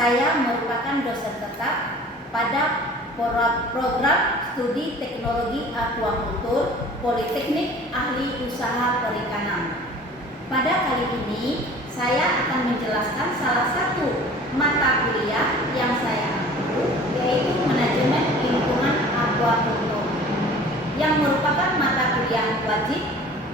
Saya merupakan dosen tetap pada program studi teknologi akuakultur Politeknik Ahli Usaha Perikanan. Pada kali ini saya akan menjelaskan salah satu mata kuliah yang saya ambil, yaitu manajemen lingkungan akuakultur, yang merupakan mata kuliah wajib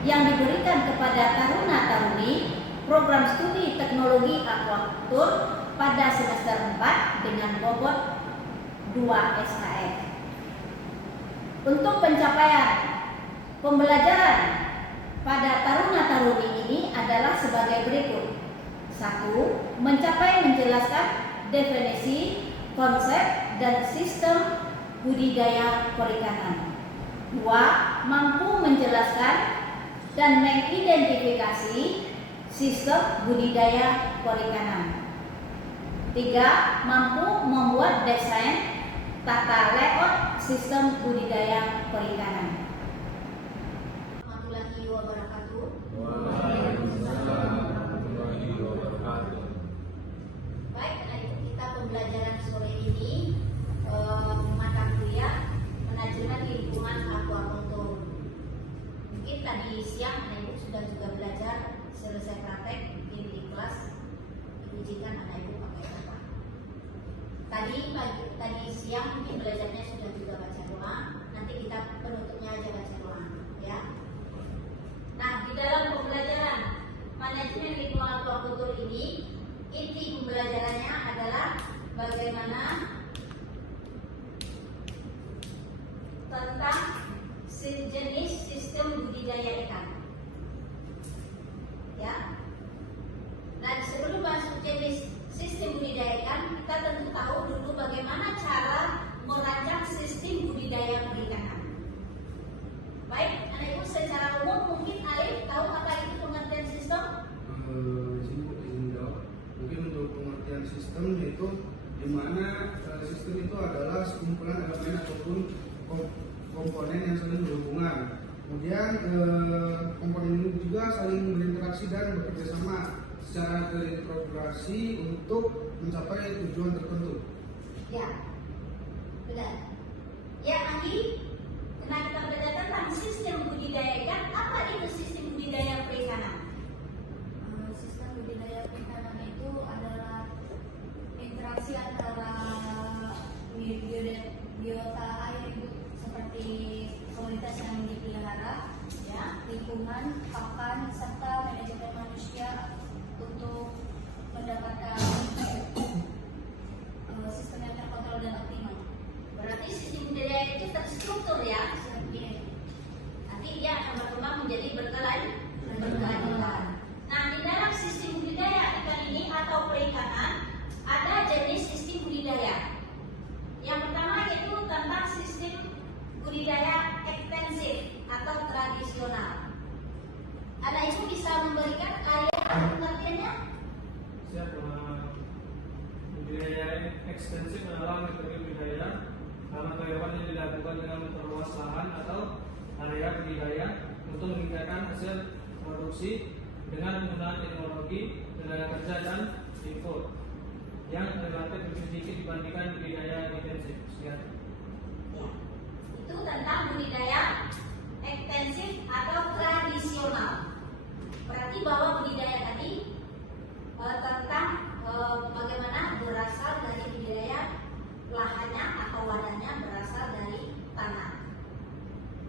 yang diberikan kepada taruna-taruni program studi teknologi akuakultur pada semester 4 dengan bobot 2 SKS. Untuk pencapaian pembelajaran pada taruna-taruni ini adalah sebagai berikut. 1. Mencapai menjelaskan definisi, konsep, dan sistem budidaya perikanan. 2. Mampu menjelaskan dan mengidentifikasi sistem budidaya perikanan. 3. Mampu membuat desain tata layout sistem budidaya perikanan. Warahmatullahi wabarakatuh. Waalaikumsalam warahmatullahi wabarakatuh. Baik, kita pembelajaran sore ini mata kuliah manajemen lingkungan akuakultur. Mungkin tadi siang Anak Ibu sudah juga belajar selesai praktek di kelas, diujikan Anak Ibu pakai apa. Tadi siang mungkin belajarnya sudah juga baca doa. Nanti kita penutupnya aja baca doa, ya. Nah, di dalam pembelajaran manajemen lingkungan akuakultur ini, inti pembelajarannya adalah bagaimana tentang sejenis sistem budidaya ikan. Ya. Dan sebelum masuk jenis sistem budidaya ikan, kita tentu tahu dulu bagaimana cara merancang sistem budidaya perikanan. Baik, Anak Ibu secara umum mungkin Alif tahu apa itu pengertian sistem? Mungkin untuk pengertian sistem yaitu di mana sistem itu adalah sekumpulan elemen ataupun komponen yang saling berhubungan. Kemudian komponen ini juga saling berinteraksi dan bekerja sama secara terintegrasi untuk mencapai tujuan tertentu. Ya, benar. Ya, Anggi, karena kita belajar tentang sistem budidaya ikan, apa itu sistem budidaya perikanan? Sistem budidaya perikanan itu adalah interaksi antara biota air hidup seperti komunitas yang dipelihara, Ya, lingkungan, pakan, serta manajemen manusia untuk mendapatkan sistem yang terkontrol dan optimal. berarti sistem budidaya itu terstruktur ya. Nanti dia akan berkembang menjadi berkelanjutan. Nah, di dalam sistem budidaya ikan ini atau perikanan ada jenis sistem budidaya. Yang pertama yaitu tentang sistem budidaya ekstensif atau tradisional. Anak Ibu bisa memberikan ayat pengertiannya? Siap. Budidaya ekstensif adalah metode budidaya karena kehidupan yang dilakukan dengan memperluas lahan atau area budidaya untuk meningkatkan hasil produksi dengan menggunakan teknologi, tenaga kerja, dan input yang relatif lebih sedikit dibandingkan budidaya intensif. Sekian. Ya. Itu tentang budidaya ekstensif atau tradisional. Berarti bahwa budidaya tadi tentang bagaimana berasal dari budidaya lahannya atau wadahnya berasal dari tanah,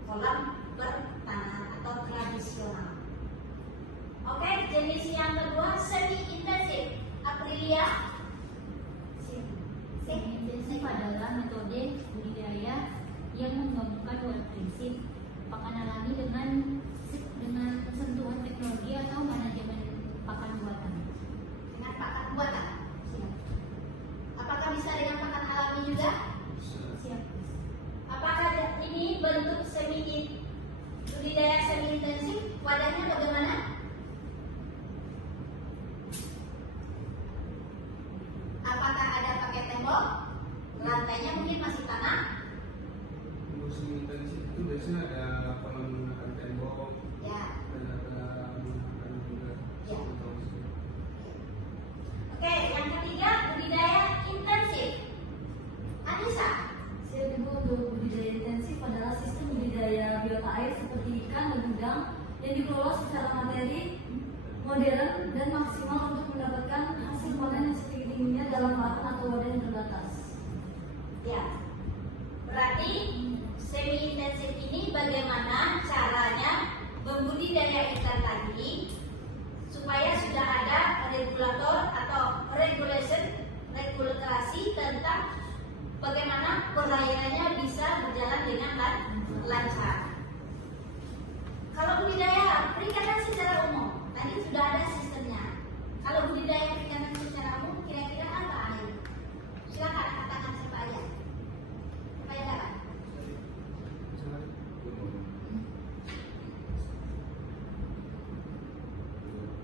kolam bertanah atau tradisional. Oke, jenis yang kedua semi intensif. Aprilia. Semi intensif adalah metode budidaya yang menggabungkan dua prinsip, pakan alami dengan sentuhan teknologi atau manajemen pakan buatan. Dengan pakan buatan. Apakah bisa dengan pakan alami juga? Siap. Apakah ini bentuk budidaya semi intensif? Wadahnya bagaimana? Apakah ada pakai tembok? Lantainya mungkin masih tanah? Untuk semi intensif itu biasanya ada menggunakan tembok, Ya. ada menggunakan juga. Ya. Oke, yang ketiga budidaya baik seperti ikan dan udang yang dikelola secara materi, modern, dan maksimal untuk mendapatkan hasil panen yang setinggi-tingginya dalam lahan atau wadah yang terbatas. Ya, berarti semi intensif ini bagaimana caranya membudidaya ikan tadi supaya sudah ada regulator atau regulasi tentang bagaimana perairannya bisa berjalan dengan lancar. Kalau budidaya perikanan secara umum, tadi sudah ada sistemnya. Kalau budidaya perikanan secara umum, kira-kira apa Ayu? Silakan katakan siapa aja. Siapa yang dapat?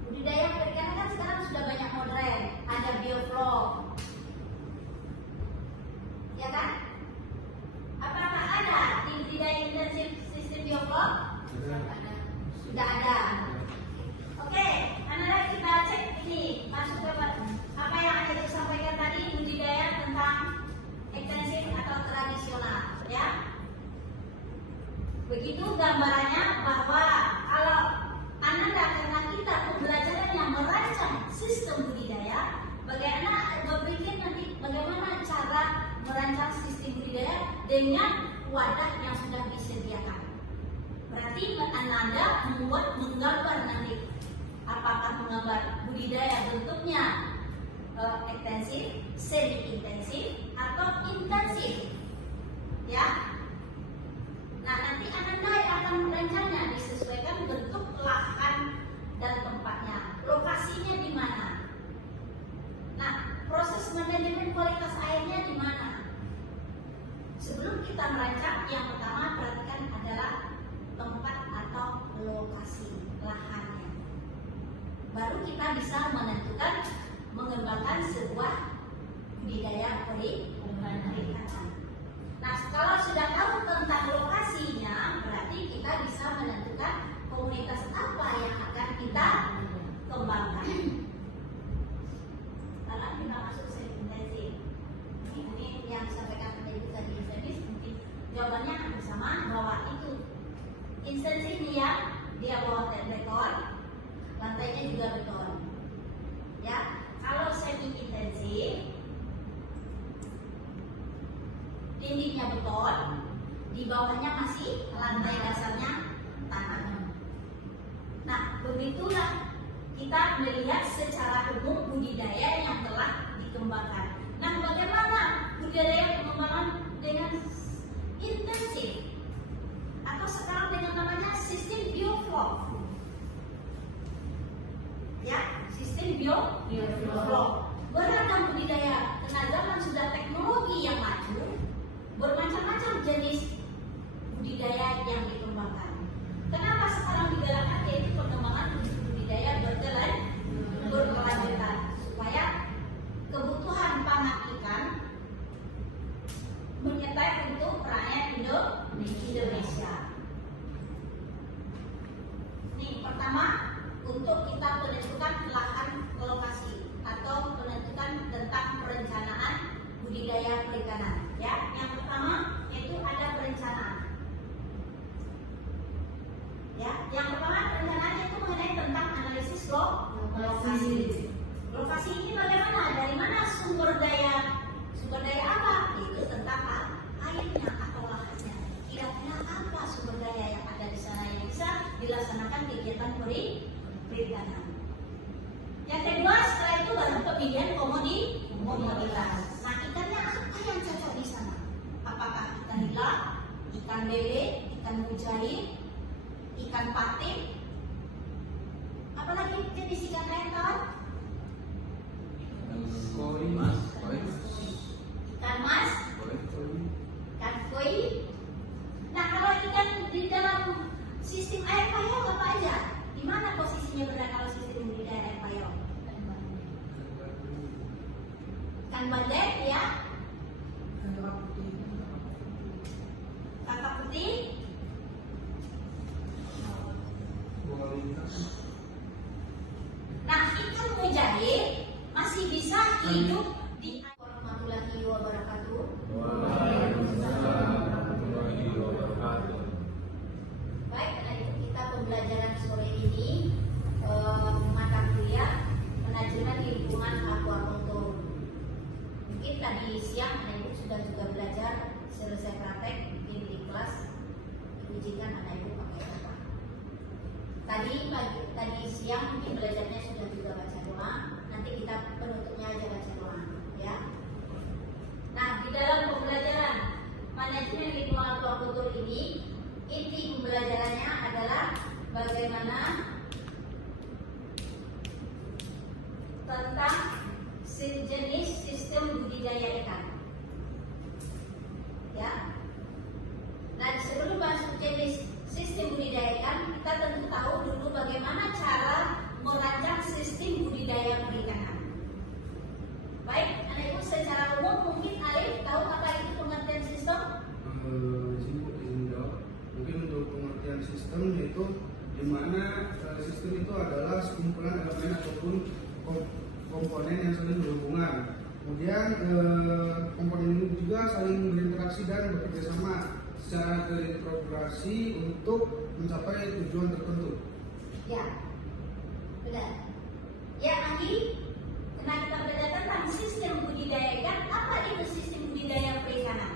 Budidaya perikanan kan sekarang sudah banyak modern, ada bioflok, ya kan? Apakah ada di budidaya intensif sistem bioflok? Sudah ada. Oke, anak-anak kita cek ini masuk ke apa yang ada disampaikan tadi budidaya tentang intensif atau tradisional, ya. Begitu gambarannya bahwa kalau anak-anak karena kita pembelajaran yang merancang sistem budidaya, bagaimana berpikir nanti bagaimana cara merancang sistem budidaya dengan wadah yang sudah disediakan. Berarti Anda menggambar nanti apakah menggambar budidaya bentuknya intensif, semi intensif, atau intensif, ya. Nah nanti Anda akan merancangnya disesuaikan bentuk lahan dan tempatnya, lokasinya di mana. Nah proses manajemen kualitas airnya di mana. Sebelum kita merancang, yang pertama perhatikan adalah tempat atau lokasi lahannya. Baru kita bisa menentukan mengembangkan sebuah budidaya perikanan. Nah, kalau sudah tahu tentang lokasinya, berarti kita bisa menentukan komunitas apa yang akan kita kembangkan. Sekarang kita masuk semi intensif. Ini yang disampaikan tadi di servis, mungkin jawabannya hampir sama, bahwa itu intensif dia bawa beton, lantainya juga beton. Ya, kalau semi intensif dindingnya beton, di bawahnya masih lantai dasarnya tanah. Nah, begitulah kita melihat secara umum budidaya yang telah dikembangkan. Nah, bagaimana budidaya pengembangan dengan intensif atau sekarang dengan namanya sistem bioflok? Ya, sistem bioflok. Beragam budidaya, karena zaman sudah teknologi yang maju, bermacam-macam jenis budidaya yang dikembangkan. Kenapa sekarang digalakkan yaitu pengembangan budidaya berkelanjutan supaya kebutuhan pangan ikan menyertai untuk rakyat Indonesia. Ini pertama untuk kita menentukan lahan lokasi atau menentukan tentang perencanaan budidaya perikanan. Ya, yang pertama yaitu ada perencanaan. Ya, yang pertama perencanaan itu mengenai tentang analisis lokasi. Lokasi ini bagaimana? Dari mana sumber daya apa? Itu tentang airnya atau lahannya. Kira-kira apa sumber daya yang ada di sana yang bisa dilaksanakan kegiatan perikanan. Yang kedua, setelah itu baru pemilihan komoditas. Nah, ikannya apa yang cocok di sana? Apakah ikan nila, ikan lele, ikan mujair, ikan patin? Apalagi jenis ikan lain kawan? Ikan mas, ikan koi. Nah, kalau ikan di dalam sistem air payau apa aja? Di mana posisinya berada kalau sistem budidaya air payau? Ikan bandeng, ya. Kakak putih. Nah, ikan mujair masih bisa hidup di warahmatullahi wabarakatuh. Baik. tadi siang anak ibu sudah juga belajar, selesai praktek di kelas diujikan anak ibu pakai apa. Tadi siang mungkin belajarnya sudah juga baca doa. Nanti kita penutupnya aja baca doa, ya. Nah, di dalam pembelajaran manajemen lingkungan ruang kultur ini, inti pembelajarannya adalah bagaimana tentang sejenis sistem budidaya ikan. Ya. Nah, sebelum masuk jenis sistem budidaya ikan, kita tentu tahu dulu bagaimana cara merancang sistem budidaya perikanan. Baik, anak ibu secara umum mungkin Alif tahu apa itu pengertian sistem? Izin jawab. Mungkin untuk pengertian sistem yaitu di mana sistem itu adalah sekumpulan elemen ataupun komponen yang saling berhubungan. Kemudian komponen ini juga saling berinteraksi dan bekerja sama secara terintegrasi untuk mencapai tujuan tertentu. Ya, benar. Ya, Anggi, karena kita belajar tentang sistem budidaya ikan, apa itu sistem budidaya perikanan?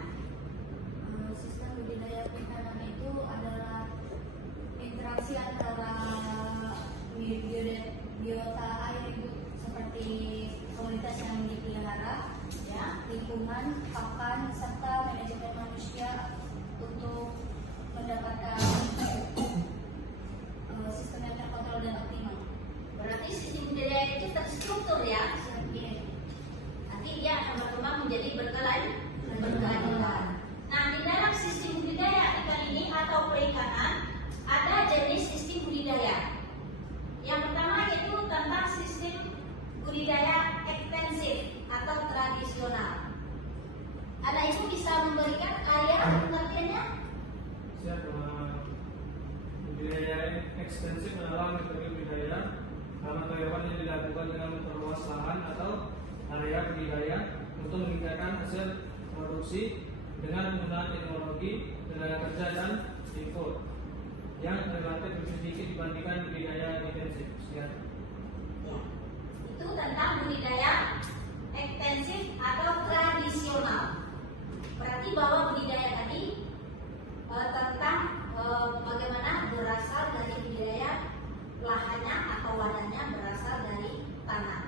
Sistem budidaya perikanan itu adalah interaksi antara biota air hidup seperti komunitas yang dipelihara, Ya, lingkungan, pakan, serta manajemen manusia untuk mendapatkan sistem yang terkontrol dan optimal. berarti sistem budidaya itu terstruktur ya, seperti ini. Nanti dia akan berkembang menjadi berkelanjutan. Nah, di dalam sistem budidaya ikan ini atau perikanan ada jenis sistem budidaya. Yang pertama yaitu tentang sistem budidaya ekstensif atau tradisional. Anak ibu bisa memberikan ayat pengertiannya? Siap. Budidaya ekstensif adalah metode budidaya karena kehidupan yang dilakukan dengan memperluas lahan atau area budidaya untuk meningkatkan hasil produksi dengan menggunakan teknologi, tenaga kerja dan input yang relatif lebih sedikit dibandingkan budidaya intensif. Sekian. Ya. Itu tentang budidaya ekstensif atau tradisional. Berarti bahwa budidaya tadi tentang bagaimana berasal dari budidaya lahannya atau wadahnya berasal dari tanah,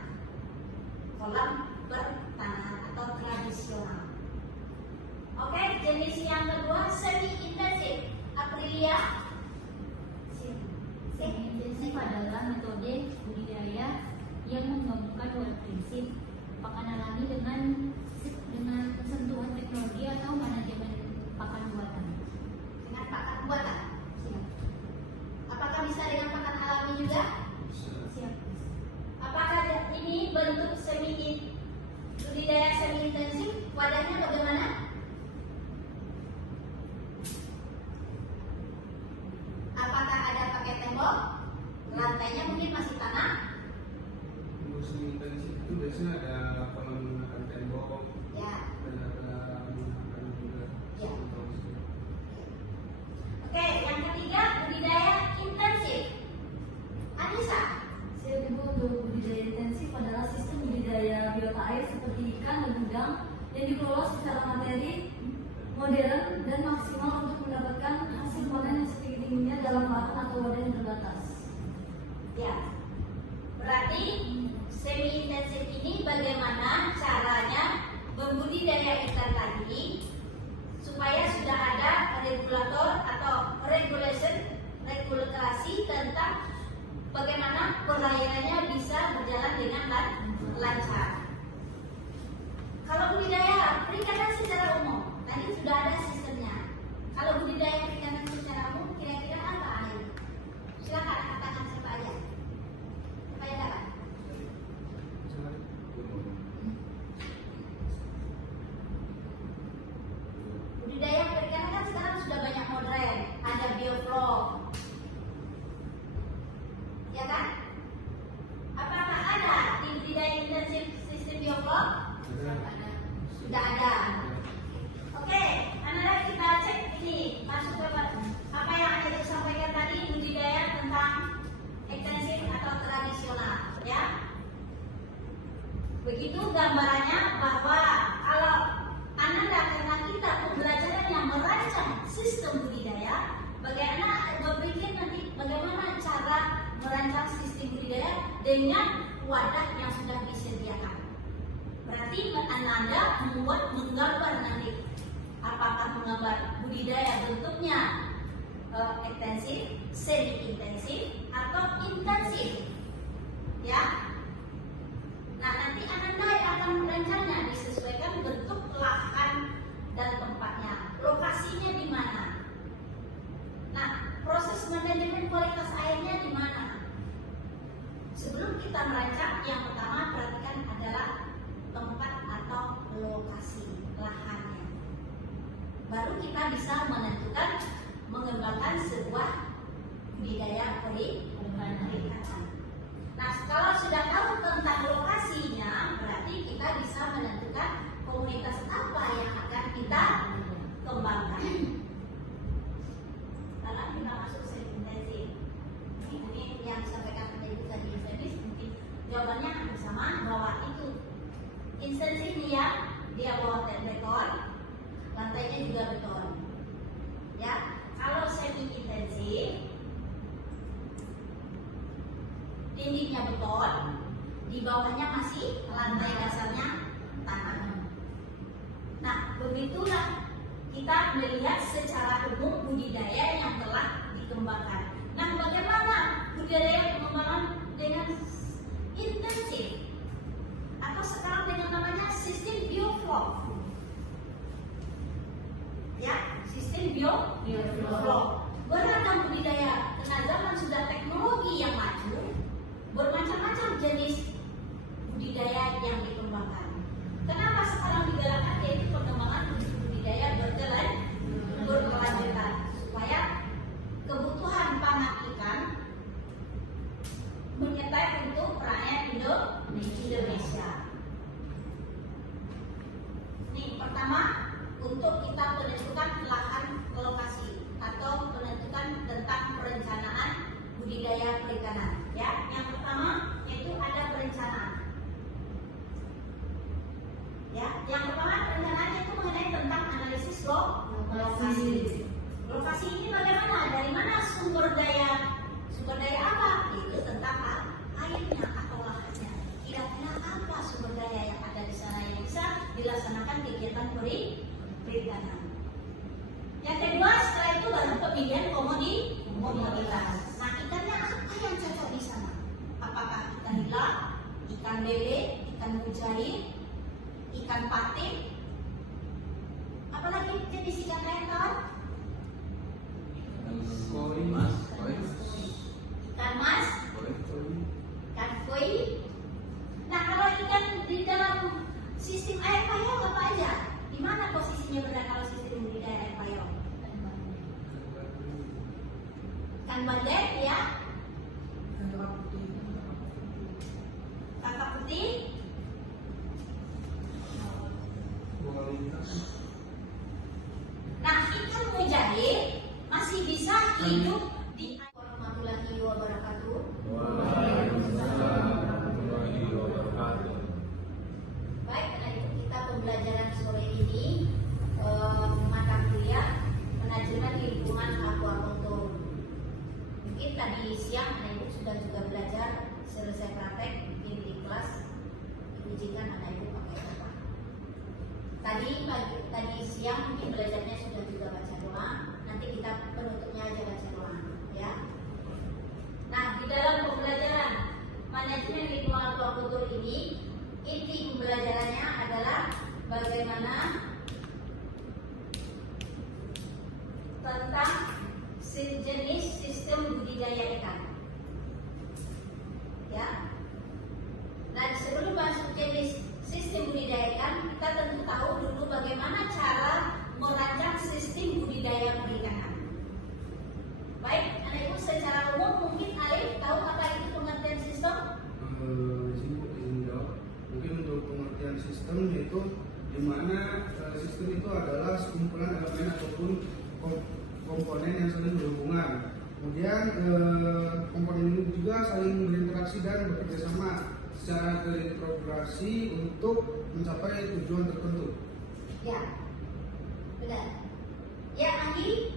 kolam bertanah atau tradisional. Oke, jenis yang kedua semi intensif. Aprilia. Semi intensif adalah metode budidaya yang menggabungkan dua prinsip, pakan alami dengan sentuhan teknologi atau manajemen pakan buatan. Dengan pakan buatan. Apakah bisa dengan pakan alami juga? Siap. Apakah ini bentuk budidaya semi intensif? Wadahnya bagaimana? Apakah ada pakai tembok? Lantainya mungkin masih tanah? Untuk seni intensif itu biasanya ada kalau menggunakan tembok Ya. dan ada menggunakan juga Ya. sistem. Oke, yang ketiga budidaya intensif. Anissa. Siap Ibu, untuk budidaya intensif adalah sistem budidaya biota air seperti ikan dan udang yang dikelola secara materi, modern, dan maksimal untuk mendapatkan hasil panen yang setinggi-tingginya dalam lahan atau wadah yang terbatas. Ya. Berarti semi intensif ini bagaimana caranya membudidaya ikan tadi supaya sudah ada regulator atau regulasi tentang bagaimana perairannya bisa berjalan dengan lancar. Kalau budidaya perikanan secara umum, tadi sudah ada sistemnya. Kalau budidaya perikanan secara umum, kira-kira apa Ayu? Silakan katakan siapa aja. Siapa yang dapat? Budidaya perikanan kan sekarang sudah banyak modern, ada bioflok, ya kan? Apakah ada di budidaya intensif sistem bioflok? Sudah ada. Oke, anak-anak kita cek ini masuk ke apa yang Anda sampaikan tadi budidaya tentang ekstensif atau tradisional, ya. Begitu gambarannya bahwa kita pembelajaran yang merancang sistem budidaya, bagaimana berpikir nanti bagaimana cara merancang sistem budidaya dengan wadah yang sudah disediakan. Berarti Anda menggambar nanti apakah menggambar budidaya bentuknya intensif, semi intensif, atau intensif, ya. Nah, nanti Anda akan merancangnya disesuaikan bentuk lahan dan tempatnya, lokasinya di mana. Nah, proses manajemen kualitas airnya di mana. Sebelum kita merancang, yang pertama perhatikan adalah tempat atau lokasi lahannya. Baru kita bisa menentukan mengembangkan sebuah budidaya perikanan. Nah, kalau sudah tahu tentang lokasinya, berarti kita bisa menentukan komunitas apa yang akan kita kembangkan. Sekarang kita masuk semi intensif. Ini yang disampaikan tadi tadi intensif, mungkin jawabannya hampir sama, bahwa itu intensif dia bawa beton, lantainya juga beton. Ya, kalau semi intensif dindingnya beton, di bawahnya masih lantai dasarnya tanah. Nah, begitulah kita melihat secara umum budidaya yang telah dikembangkan. Nah, bagaimana budidaya pengembangan dengan intensif atau sekarang dengan namanya sistem bioflow? Ya, sistem bioflow. Beragam budidaya, karena zaman sudah teknologi yang maju, bermacam-macam jenis budidaya yang dikembangkan. Kenapa sekarang digalakkan yaitu pengembangan budidaya berkelanjutan supaya kebutuhan pangan ikan menyertai untuk rakyat Indonesia. Nih, pertama untuk kita menentukan lahan lokasi atau menentukan tentang perencanaan budidaya perikanan. Ya, yang pertama yaitu ada perencanaan. Ya, yang pertama perencanaan itu mengenai tentang analisis lokasi. Lokasi ini bagaimana? Dari mana sumber daya apa? Itu tentang airnya atau lahannya. Kira-kira apa sumber daya yang ada di sana yang bisa dilaksanakan kegiatan perikanan. Yang kedua, setelah itu baru pemilihan komoditas. Nah, ikannya apa yang cocok di sana? Apakah ikan nila, ikan lele, ikan mujair, ikan patin? Apalagi jenis ikan lain, kawan? Ikan mas, ikan koi. Nah, kalau ikan di dalam sistem air payau apa aja? Di mana posisinya berada kalau sistem budidaya air payau? Ikan bandeng, ya. Kakap putih. Nah, ikan mujair masih bisa hidup di warahmatullahi wabarakatuh. Baik, karena itu kita pembelajaran sore ini mata kuliah manajemen lingkungan aquaculture. Mungkin tadi siang anak ibu sudah juga belajar selesai praktek, mungkin di kelas diujikan anak ibu pakai apa. Tadi siang mungkin belajarnya sudah juga baca doa. Nanti kita penutupnya aja baca doa, ya. Nah, di dalam pembelajaran manajemen lingkungan aquaculture ini, inti pembelajarannya adalah bagaimana tentang sejenis sistem budidaya ikan. Ya. Dan sebelum masuk jenis sistem budidaya ikan, kita tentu tahu dulu bagaimana cara merancang sistem budidaya perikanan. Baik, anak ibu secara umum mungkin Alif tahu apa itu pengertian sistem? Izin jawab. Mungkin untuk pengertian sistem yaitu di mana sistem itu adalah sekumpulan elemen ataupun komponen yang saling berhubungan. Kemudian komponen ini juga saling berinteraksi dan bekerja sama secara terintegrasi untuk mencapai tujuan tertentu. Ya. Benar. Ya, Anggi,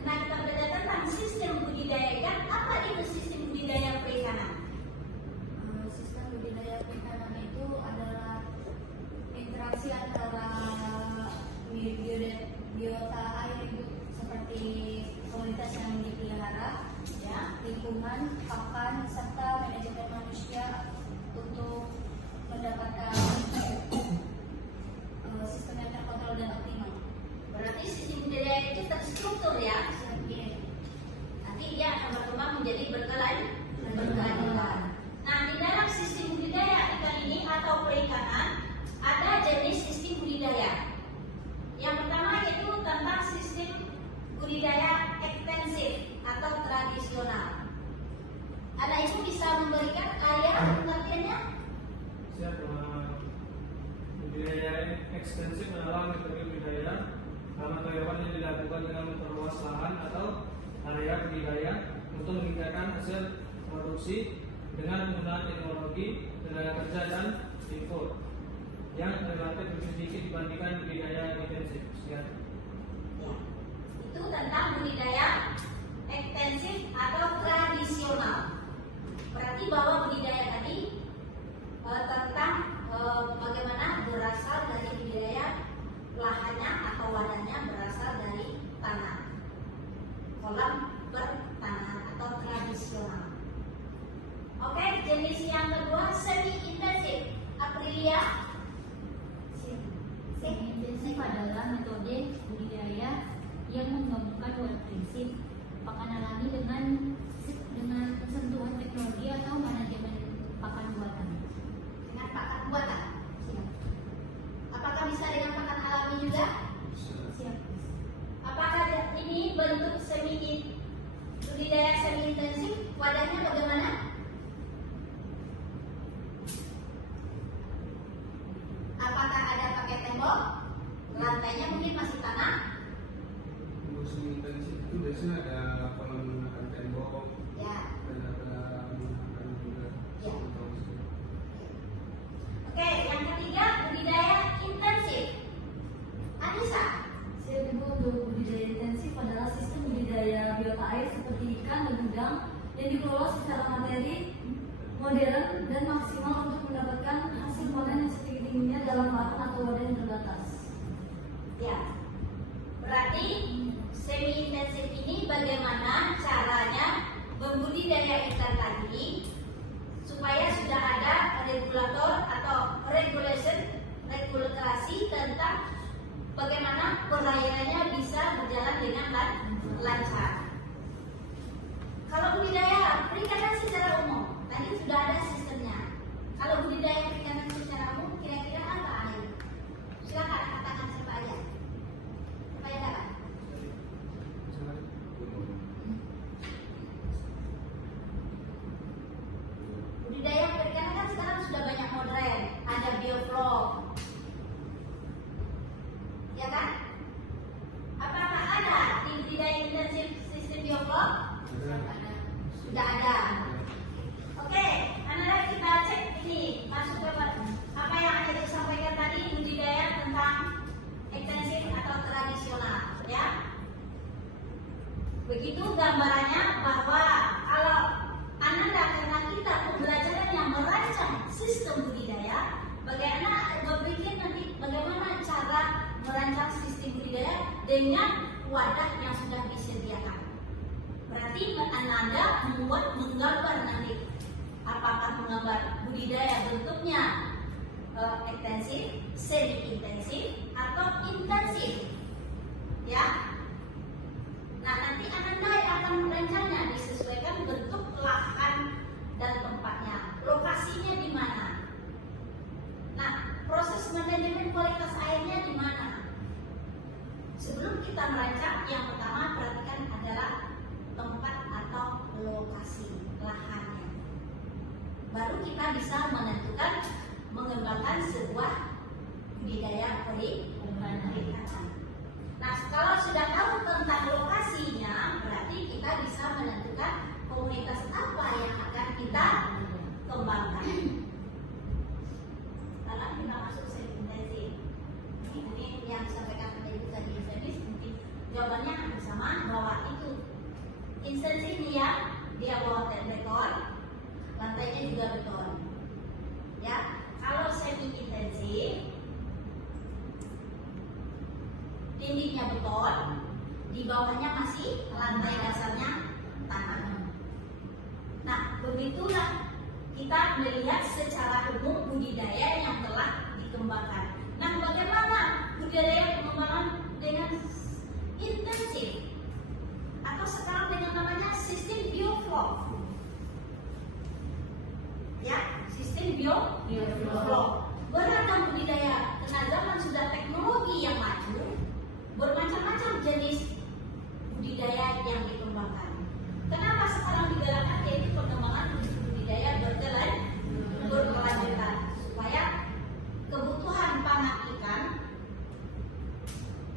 karena kita belajar tentang sistem budidaya ikan, apa itu sistem budidaya perikanan? Sistem budidaya perikanan itu adalah interaksi antara biota air hidup seperti komunitas yang dipelihara, Ya, lingkungan, pakan, serta manajemen manusia untuk mendapatkan sistem yang terkontrol dan optimal. berarti sistem budidaya itu terstruktur ya. Nanti dia akan berkembang menjadi berkelanjutan. Nah, di dalam sistem budidaya ikan ini atau perikanan ada jenis sistem budidaya. Yang pertama yaitu tentang sistem budidaya ekstensif atau tradisional. Anak ibu bisa memberikan ayat pengertiannya? Siap. Budidaya ekstensif adalah metode budidaya karena kehidupan yang dilakukan dengan memperluas lahan atau area budidaya untuk meningkatkan hasil produksi dengan penggunaan teknologi, tenaga kerja dan input yang relatif lebih sedikit dibandingkan budidaya intensif. Sekian. Ya. Itu tentang budidaya ekstensif atau tradisional. Berarti bahwa budidaya tadi tentang bagaimana berasal dari budidaya lahannya atau wadahnya berasal dari tanah, kolam bertanah atau tradisional. Oke, jenis yang kedua semi intensif. Aprilia. Semi intensif adalah metode budidaya yang menggabungkan dua prinsip, pakan alami dengan sentuhan teknologi atau manajemen pakan buatan. Dengan pakan buatan. Apakah bisa dengan pakan alami juga? Siap. Apakah ini bentuk budidaya semi intensif? Wadahnya bagaimana? Apakah ada pakai tembok? Lantainya mungkin masih tanah? Untuk semi intensif itu biasanya ada kalau menggunakan tembok, Ya. dan ada menggunakan juga Ya. sistem. Oke, yang ketiga budidaya intensif. Anissa. Untuk budidaya intensif adalah sistem budidaya biota air seperti ikan dan udang yang dikelola secara materi, modern, dan maksimal untuk mendapatkan hasil panen yang setinggi-tingginya dalam lahan atau wadah yang terbatas. Ya. Berarti semi intensif ini bagaimana caranya membudidaya ikan tadi supaya sudah ada regulator atau regulasi tentang bagaimana perairannya bisa berjalan dengan lancar. Kalau budidaya perikanan secara umum, tadi sudah ada sistemnya. Kalau budidaya perikanan secara umum, kira-kira apa Ayu? Silakan katakan siapa aja. Siapa yang dapat? Budidaya perikanan kan sekarang sudah banyak modern, ada bioflok, ya kan? Apakah ada di budidaya intensif sistem bioflok? Sudah ada. Oke, anak-anak kita cek ini masuk ke apa yang ada disampaikan tadi budidaya tentang ekstensif atau tradisional, ya. Begitu gambarannya bahwa kalau anak-anak karena kita pembelajaran yang merancang sistem budidaya, bagaimana berpikir nanti bagaimana cara merancang sistem budidaya dengan wadah yang sudah disediakan. Berarti Anda menggambar nanti apakah menggambar budidaya bentuknya ekstensif, semi intensif atau intensif, ya. Nah, nanti Anda akan merancangnya disesuaikan bentuk lahan dan tempatnya, lokasinya di mana. Nah, proses manajemen kualitas airnya di mana. Sebelum kita merancang, yang pertama perhatikan adalah tempat atau lokasi lahannya. Baru kita bisa menentukan mengembangkan sebuah budidaya perikanan. Nah, kalau sudah tahu tentang lokasinya, berarti kita bisa menentukan komunitas apa yang akan kita kembangkan. Sekarang kita masuk semi intensif. Ini yang disampaikan oleh Ibu tadi. Jadi dindingnya beton, di bawahnya masih lantai dasarnya tanah. Nah, begitulah kita melihat secara umum budidaya yang telah dikembangkan. Nah, bagaimana budidaya pengembangan dengan intensif atau sekarang dengan namanya sistem bioflok? Ya, sistem bioflok. Beragam budidaya, karena zaman sudah teknologi yang maju, bermacam-macam jenis budidaya yang dikembangkan. Kenapa sekarang digalakkan yaitu pengembangan budidaya berkelanjutan supaya kebutuhan pangan ikan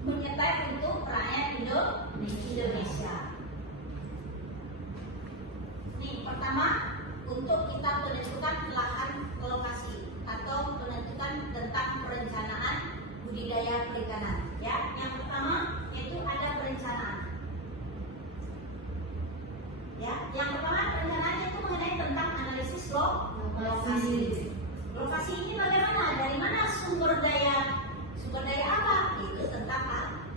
menyertai untuk rakyat Indonesia. Nih, pertama untuk kita menentukan lahan lokasi atau menentukan tentang perencanaan budidaya perikanan. Ya, yang pertama yaitu ada perencanaan. Ya, yang pertama perencanaan itu mengenai tentang analisis lokasi. Lokasi ini bagaimana? Dari mana sumber daya apa? Itu tentang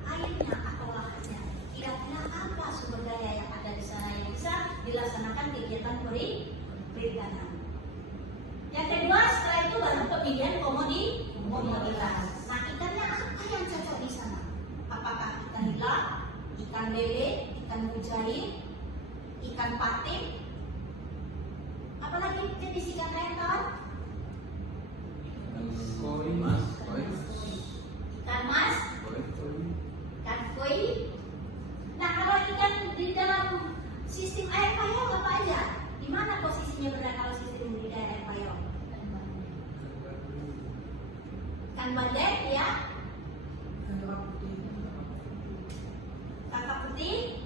airnya atau lahannya. Kira-kira apa sumber daya yang ada di sana yang bisa dilaksanakan kegiatan perikanan. Yang kedua, setelah itu baru pemilihan komoditas. Nah, ikannya apa yang cocok di sana? Apakah ikan nila, ikan lele, ikan mujair, ikan patin? Apalagi jenis ikan lain kawan? Ikan mas, ikan koi. Nah, kalau ikan di dalam sistem air payau apa aja? Di mana posisinya berada kalau sistem budidaya air payau? Ikan bandeng, ya. Kakap putih.